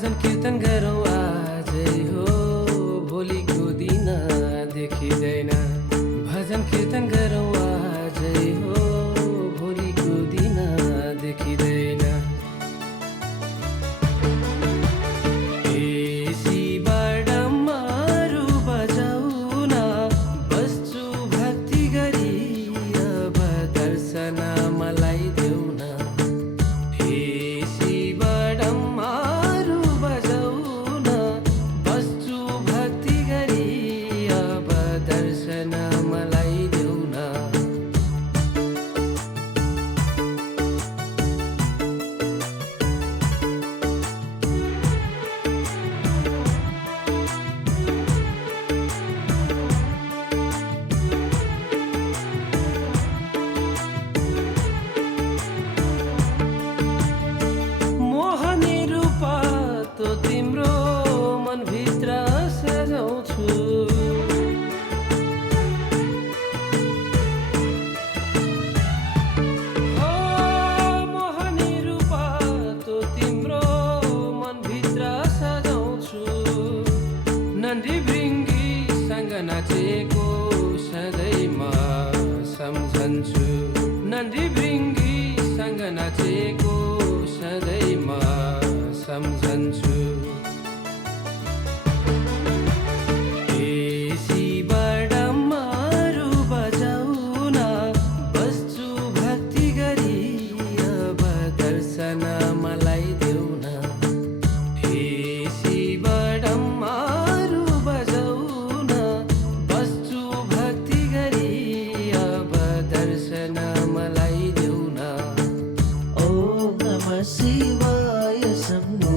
भजन कीर्तन गरौँ आजै हो, भोलिको दिन देखिँदैन। भजन कीर्तन गरौँ आजै हो, भोलिको दिन देखिँदैन। शिवडम्बरु बजाऊ न, बस्छु भक्ति गरी, अब दर्शन मलाई देऊ न। हे शिवडम्बरु बजाऊ न, बस्छु भक्ति गरी, अब दर्शन मलाई देऊ न। मोहनी रूप तो तिम्रो मनभित्र सजाउँछु। हो मोहनी रूप तो तिम्रो मनभित्र सजाउँछु। नन्दी भृङ्गीसँग नाचेको सधैँ म सम्झन्छु। नन्दी भृङ्गीसँग नाचेको सधैँ म सम्झन्छु। हे शिवडम्बरु बजाऊ न, बस्छु भक्ति गरी, अब दर्शन मलाई देऊ न। हे शिवडम्बरु बजाऊ न, बस्छु भक्ति गरी, अब दर्शन मलाई देऊ न। ॐ नमः शिवाय शम्भो